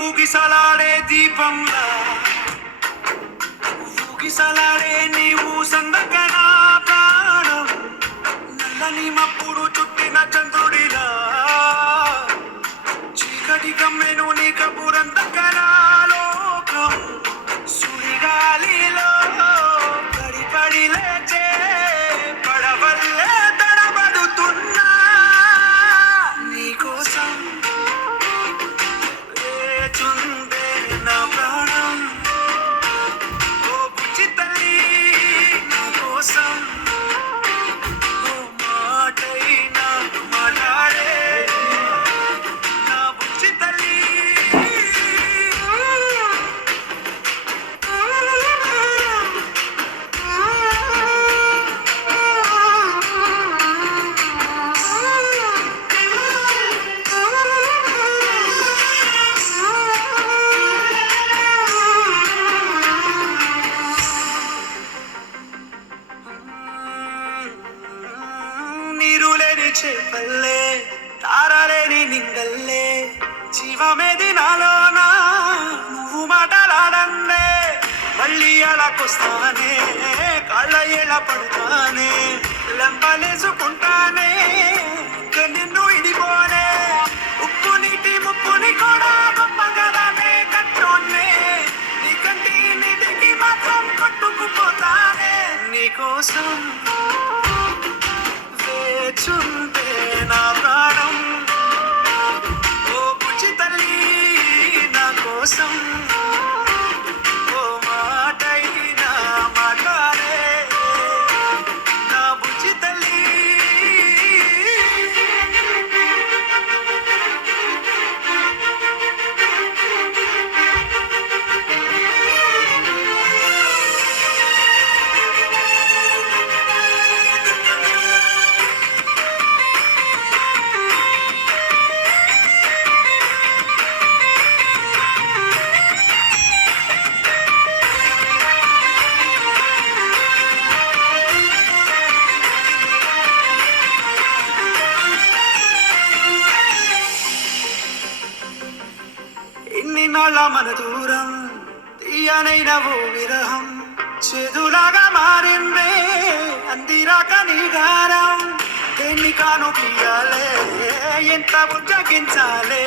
ఊగిసలాడే దీపంలా ఊగిసలాడే నీవు సందక నా ప్రాణం నల్లని మప్పుడు చుట్టిన చంద్రుడిలా చీకటి కమ్మెను నీ కబురందక నా లోకం సుడిగాలిలో పడి లేచే పడవల్లే తడబడుతున్నా నీకోసం వేచుందే నా ప్రాణం ఓ బుజ్జి తల్లి నా కోసం ఓ మాటైనా మాట్లాడే నా బుజ్జి తల్లి నీరులేని చేపల్లే తారలేని నింగల్లే జీవమేది నాలోనా నువ్వు మాటలాడందే మళ్ళీ అలాకొస్తానే కాళ్ళ ఎలా పడతానే లెంపలేసుకుంటానే ఇంక నిన్ను ఇడిపోనే ఉప్పు నీటి ముప్పుని కూడా గొప్పగదానే కట్టోనే నీ కంటి నీటికి మాత్రం కొట్టుకుపోతానే నీకోసం వేచుంటే నా ప్రాణం ఓ బుజ్జి తల్లి నా కోసం ఓ మాటైనా మాట్లాడే నా బుజ్జి తల్లి ఇన్ని నాళ్ళ మన దూరం తీయనైన ఓ విరహం చేదులాగా మారిందే అందిరాక నీ గారం దేన్ని కాను తీయాలే ఎంత బుజ్జగించాలే